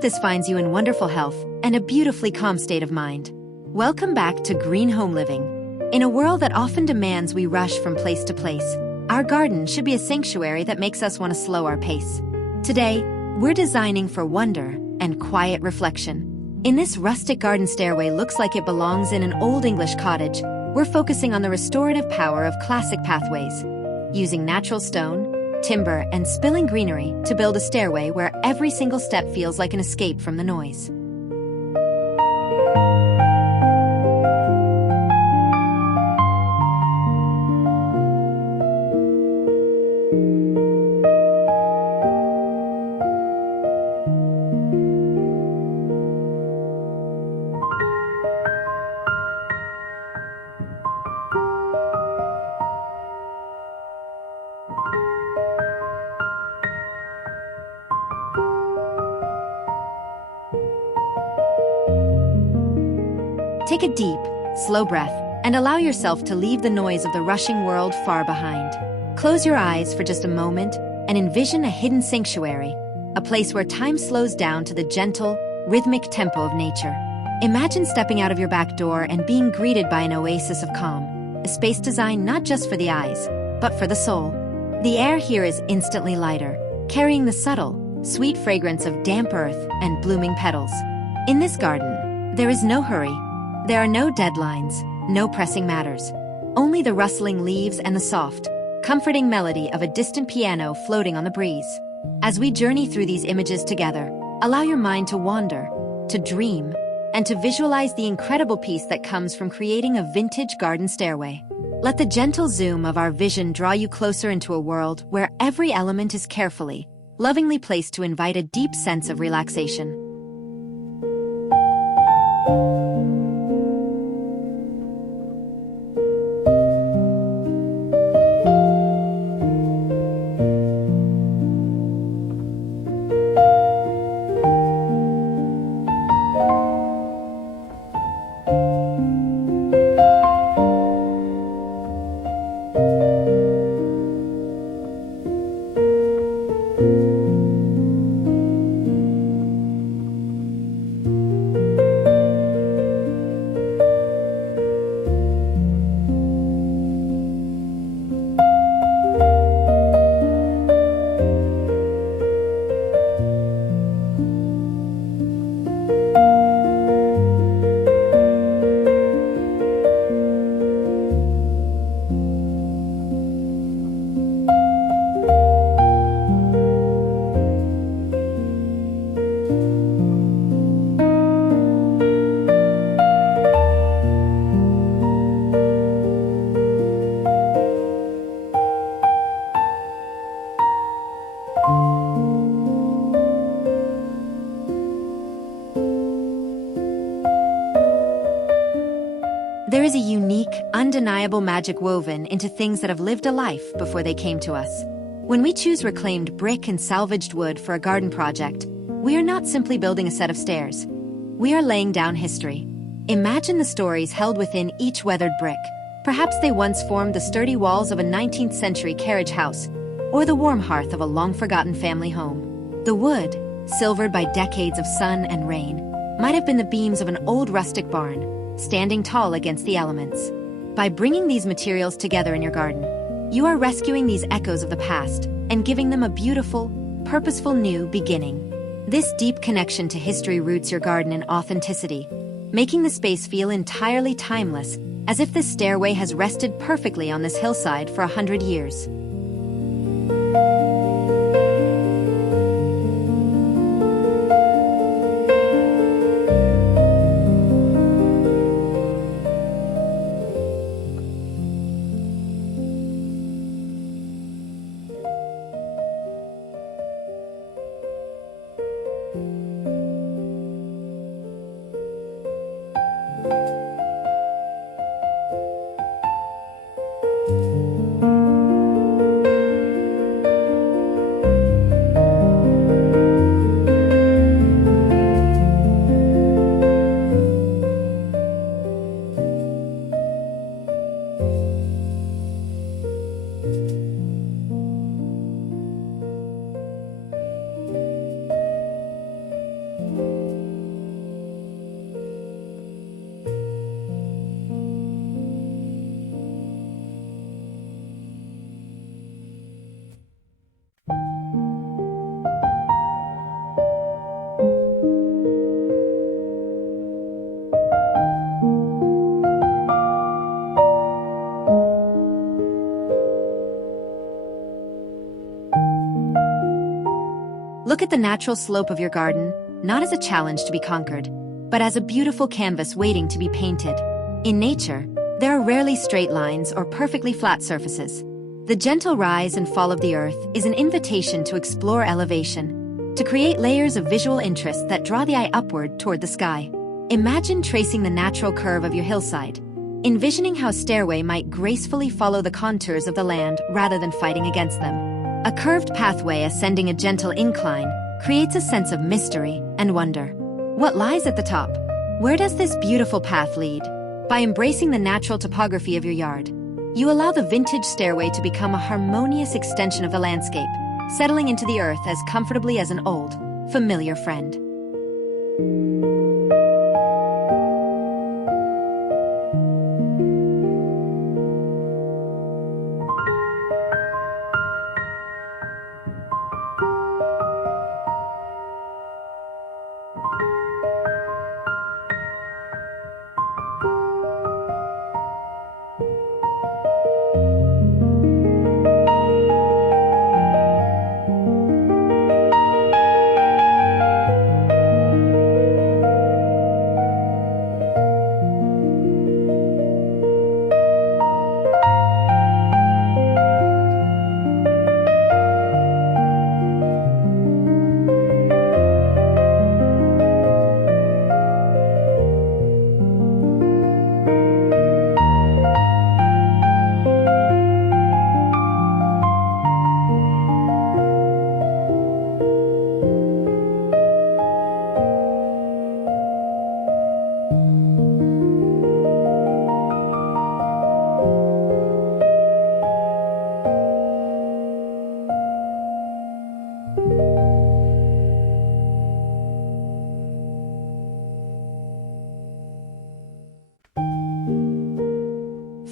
hope this finds you in wonderful health and a beautifully calm state of mind. Welcome back to Green Home Living. In a world that often demands we rush from place to place, our garden should be a sanctuary that makes us want to slow our pace. Today, we're designing for wonder and quiet reflection. In this rustic garden stairway looks like it belongs in an old English cottage, we're focusing on the restorative power of classic pathways, using natural stone, timber, and spilling greenery to build a stairway where every single step feels like an escape from the noise. Take a deep, slow breath and allow yourself to leave the noise of the rushing world far behind. Close your eyes for just a moment and envision a hidden sanctuary, a place where time slows down to the gentle, rhythmic tempo of nature. Imagine stepping out of your back door and being greeted by an oasis of calm, a space designed not just for the eyes, but for the soul. The air here is instantly lighter, carrying the subtle, sweet fragrance of damp earth and blooming petals. In this garden, there is no hurry. There are no deadlines, no pressing matters. Only the rustling leaves and the soft, comforting melody of a distant piano floating on the breeze. As we journey through these images together, allow your mind to wander, to dream, and to visualize the incredible peace that comes from creating a vintage garden stairway. Let the gentle zoom of our vision draw you closer into a world where every element is carefully, lovingly placed to invite a deep sense of relaxation. There is a unique, undeniable magic woven into things that have lived a life before they came to us. When we choose reclaimed brick and salvaged wood for a garden project, we are not simply building a set of stairs. We are laying down history. Imagine the stories held within each weathered brick. Perhaps they once formed the sturdy walls of a 19th century carriage house, or the warm hearth of a long-forgotten family home. The wood, silvered by decades of sun and rain, might have been the beams of an old rustic barn, standing tall against the elements. By bringing these materials together in your garden, you are rescuing these echoes of the past and giving them a beautiful, purposeful new beginning. This deep connection to history roots your garden in authenticity, making the space feel entirely timeless, as if this stairway has rested perfectly on this hillside for 100 years. Look at the natural slope of your garden, not as a challenge to be conquered, but as a beautiful canvas waiting to be painted. In nature, there are rarely straight lines or perfectly flat surfaces. The gentle rise and fall of the earth is an invitation to explore elevation, to create layers of visual interest that draw the eye upward toward the sky. Imagine tracing the natural curve of your hillside, envisioning how Stairway might gracefully follow the contours of the land rather than fighting against them. A curved pathway ascending a gentle incline creates a sense of mystery and wonder. What lies at the top? Where does this beautiful path lead? By embracing the natural topography of your yard, you allow the vintage stairway to become a harmonious extension of the landscape, settling into the earth as comfortably as an old, familiar friend.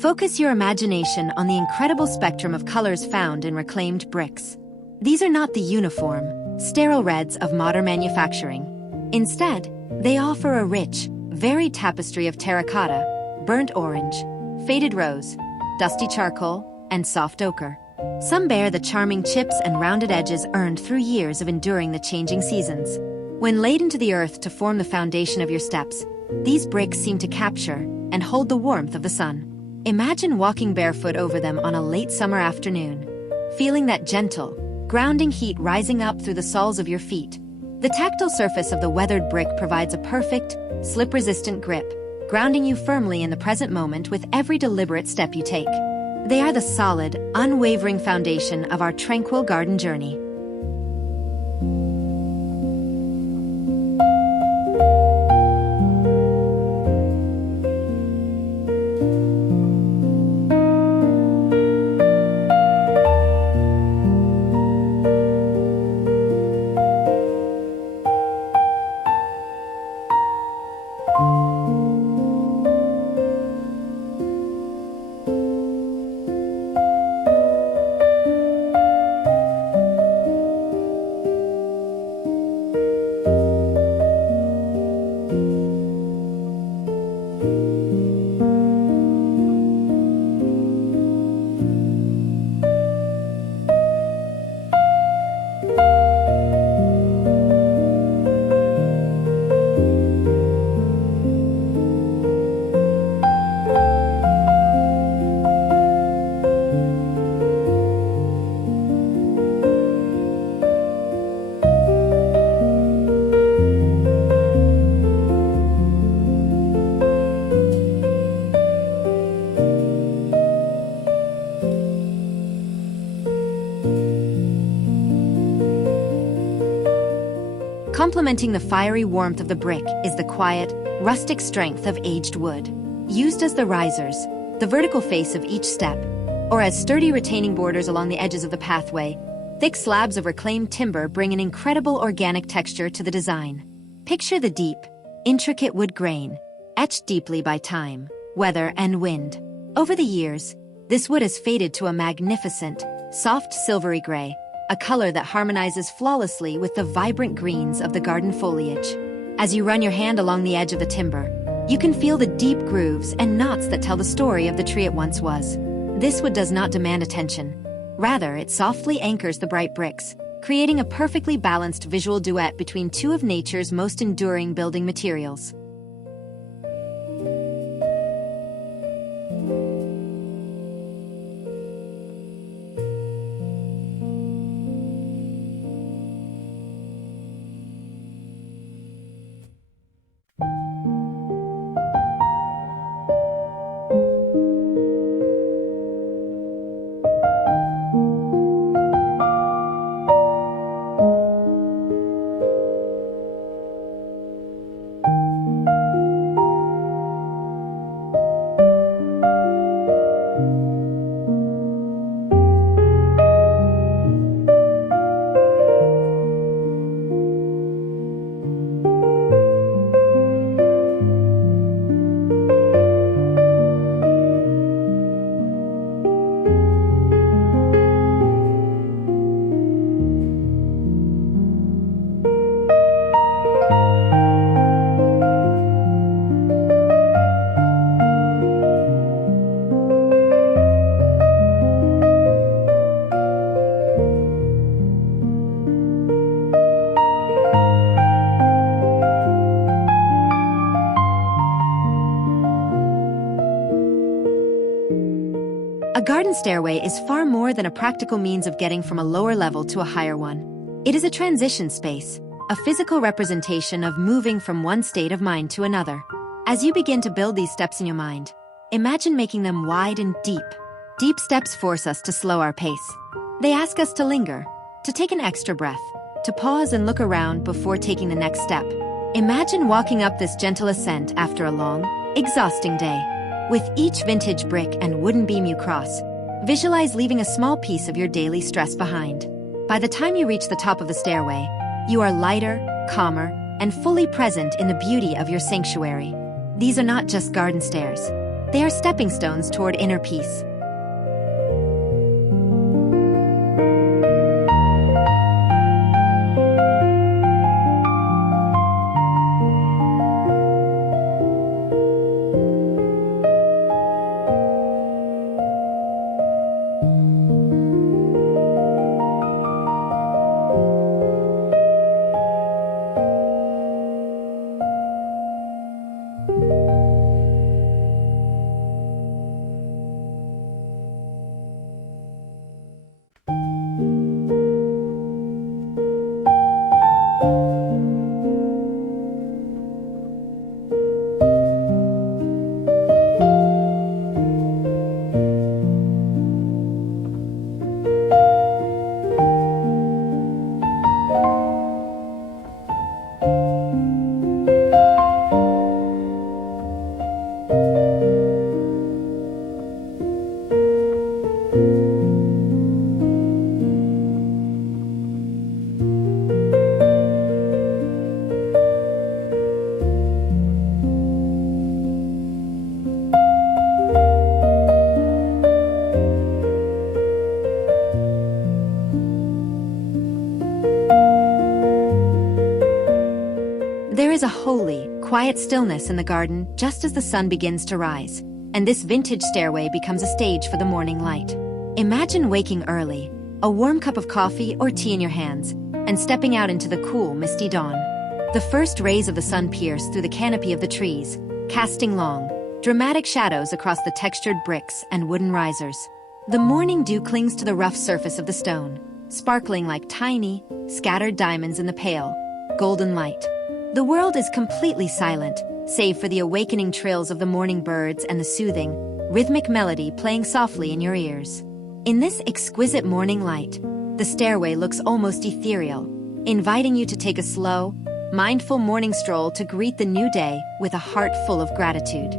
Focus your imagination on the incredible spectrum of colors found in reclaimed bricks. These are not the uniform, sterile reds of modern manufacturing. Instead, they offer a rich, varied tapestry of terracotta, burnt orange, faded rose, dusty charcoal, and soft ochre. Some bear the charming chips and rounded edges earned through years of enduring the changing seasons. When laid into the earth to form the foundation of your steps, these bricks seem to capture and hold the warmth of the sun. Imagine walking barefoot over them on a late summer afternoon, feeling that gentle, grounding heat rising up through the soles of your feet. The tactile surface of the weathered brick provides a perfect, slip-resistant grip, grounding you firmly in the present moment with every deliberate step you take. They are the solid, unwavering foundation of our tranquil garden journey. Complementing the fiery warmth of the brick is the quiet, rustic strength of aged wood. Used as the risers, the vertical face of each step, or as sturdy retaining borders along the edges of the pathway, thick slabs of reclaimed timber bring an incredible organic texture to the design. Picture the deep, intricate wood grain, etched deeply by time, weather, and wind. Over the years, this wood has faded to a magnificent, soft silvery gray, a color that harmonizes flawlessly with the vibrant greens of the garden foliage. As you run your hand along the edge of the timber, you can feel the deep grooves and knots that tell the story of the tree it once was. This wood does not demand attention. Rather, it softly anchors the bright bricks, creating a perfectly balanced visual duet between two of nature's most enduring building materials. A garden stairway is far more than a practical means of getting from a lower level to a higher one. It is a transition space, a physical representation of moving from one state of mind to another. As you begin to build these steps in your mind, imagine making them wide and deep. Deep steps force us to slow our pace. They ask us to linger, to take an extra breath, to pause and look around before taking the next step. Imagine walking up this gentle ascent after a long, exhausting day. With each vintage brick and wooden beam you cross, visualize leaving a small piece of your daily stress behind. By the time you reach the top of the stairway, you are lighter, calmer, and fully present in the beauty of your sanctuary. These are not just garden stairs. They are stepping stones toward inner peace. There is a holy, quiet stillness in the garden just as the sun begins to rise, and this vintage stairway becomes a stage for the morning light. Imagine waking early, a warm cup of coffee or tea in your hands, and stepping out into the cool, misty dawn. The first rays of the sun pierce through the canopy of the trees, casting long, dramatic shadows across the textured bricks and wooden risers. The morning dew clings to the rough surface of the stone, sparkling like tiny, scattered diamonds in the pale, golden light. The world is completely silent, save for the awakening trills of the morning birds and the soothing, rhythmic melody playing softly in your ears. In this exquisite morning light, the stairway looks almost ethereal, inviting you to take a slow, mindful morning stroll to greet the new day with a heart full of gratitude.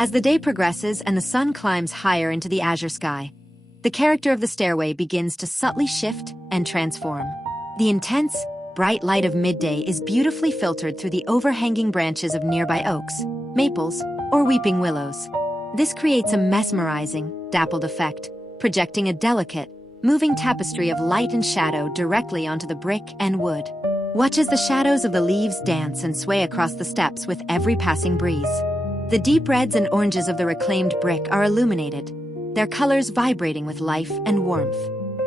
As the day progresses and the sun climbs higher into the azure sky, the character of the stairway begins to subtly shift and transform. The intense, bright light of midday is beautifully filtered through the overhanging branches of nearby oaks, maples, or weeping willows. This creates a mesmerizing, dappled effect, projecting a delicate, moving tapestry of light and shadow directly onto the brick and wood. Watch as the shadows of the leaves dance and sway across the steps with every passing breeze. The deep reds and oranges of the reclaimed brick are illuminated, their colors vibrating with life and warmth.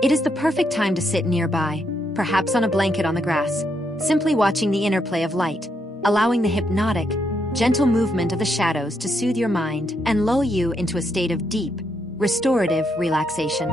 It is the perfect time to sit nearby, perhaps on a blanket on the grass, simply watching the interplay of light, allowing the hypnotic, gentle movement of the shadows to soothe your mind and lull you into a state of deep, restorative relaxation.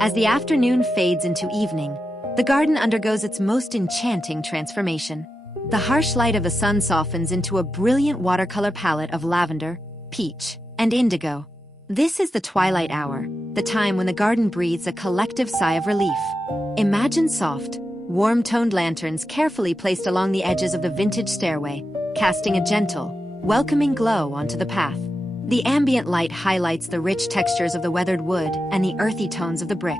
As the afternoon fades into evening, the garden undergoes its most enchanting transformation. The harsh light of the sun softens into a brilliant watercolor palette of lavender, peach, and indigo. This is the twilight hour, the time when the garden breathes a collective sigh of relief. Imagine soft, warm-toned lanterns carefully placed along the edges of the vintage stairway, casting a gentle, welcoming glow onto the path. The ambient light highlights the rich textures of the weathered wood and the earthy tones of the brick,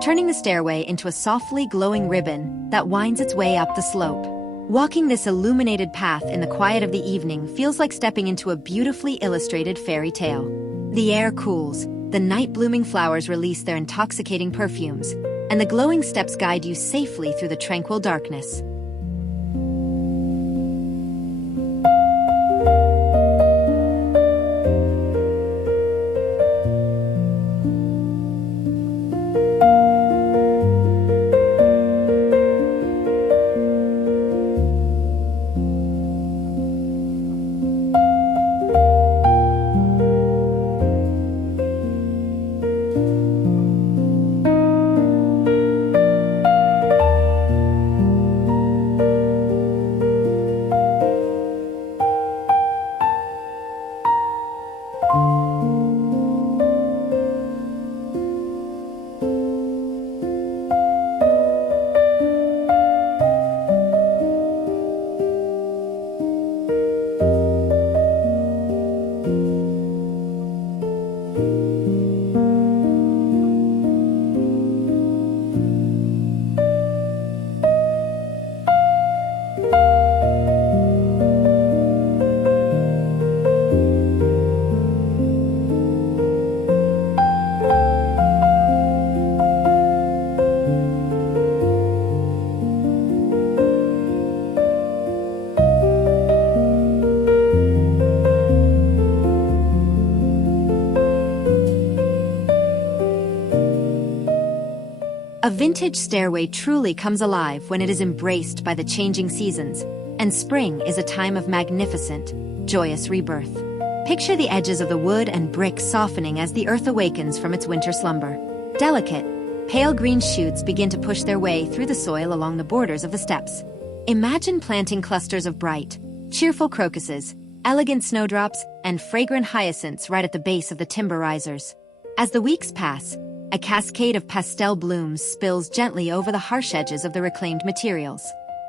turning the stairway into a softly glowing ribbon that winds its way up the slope. Walking this illuminated path in the quiet of the evening feels like stepping into a beautifully illustrated fairy tale. The air cools, the night-blooming flowers release their intoxicating perfumes, and the glowing steps guide you safely through the tranquil darkness. A vintage stairway truly comes alive when it is embraced by the changing seasons, and spring is a time of magnificent, joyous rebirth. Picture the edges of the wood and brick softening as the earth awakens from its winter slumber. Delicate, pale green shoots begin to push their way through the soil along the borders of the steps. Imagine planting clusters of bright, cheerful crocuses, elegant snowdrops, and fragrant hyacinths right at the base of the timber risers. As the weeks pass, a cascade of pastel blooms spills gently over the harsh edges of the reclaimed materials.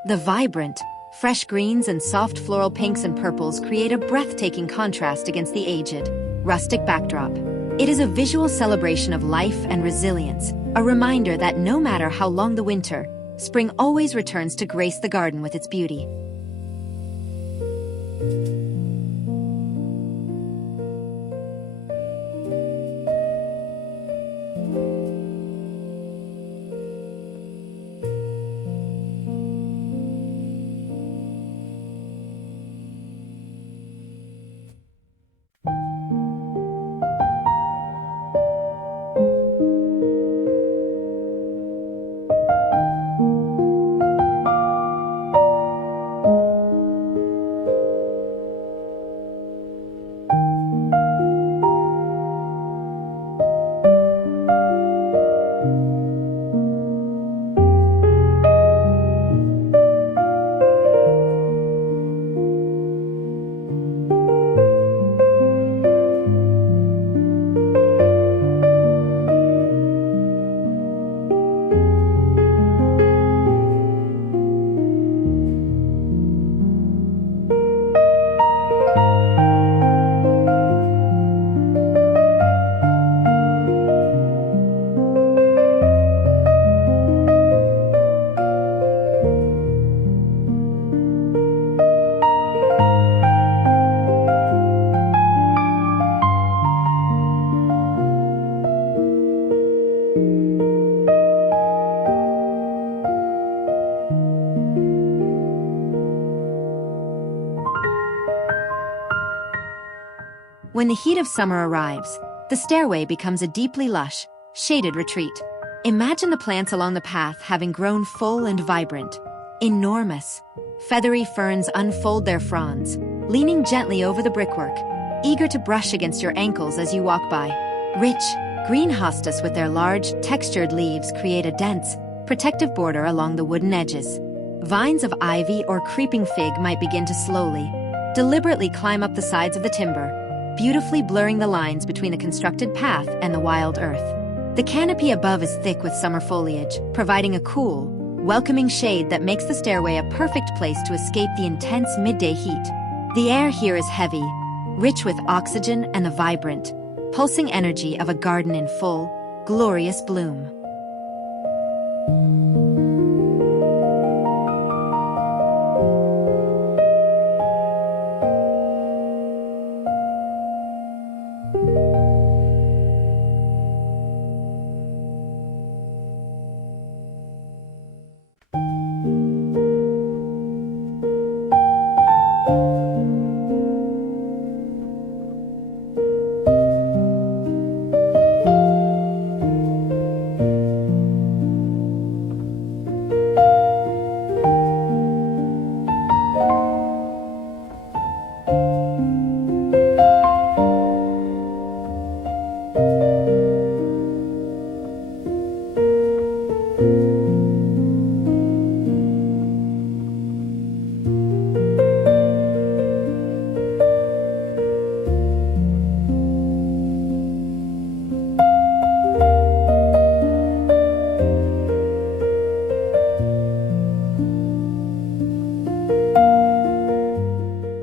The vibrant, fresh greens and soft floral pinks and purples create a breathtaking contrast against the aged, rustic backdrop. It is a visual celebration of life and resilience, a reminder that no matter how long the winter, spring always returns to grace the garden with its beauty. When the heat of summer arrives, the stairway becomes a deeply lush, shaded retreat. Imagine the plants along the path having grown full and vibrant. Enormous, feathery ferns unfold their fronds, leaning gently over the brickwork, eager to brush against your ankles as you walk by. Rich, green hostas with their large, textured leaves create a dense, protective border along the wooden edges. Vines of ivy or creeping fig might begin to slowly, deliberately climb up the sides of the timber, beautifully blurring the lines between the constructed path and the wild earth. The canopy above is thick with summer foliage, providing a cool, welcoming shade that makes the stairway a perfect place to escape the intense midday heat. The air here is heavy, rich with oxygen and the vibrant, pulsing energy of a garden in full, glorious bloom.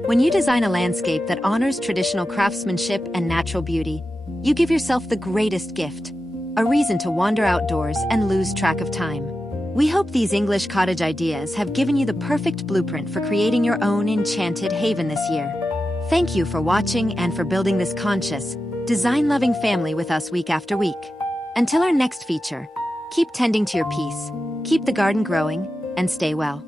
When you design a landscape that honors traditional craftsmanship and natural beauty, you give yourself the greatest gift, a reason to wander outdoors and lose track of time. We hope these English cottage ideas have given you the perfect blueprint for creating your own enchanted haven this year. Thank you for watching and for building this conscious, design-loving family with us week after week. Until our next feature, keep tending to your peace, keep the garden growing, and stay well.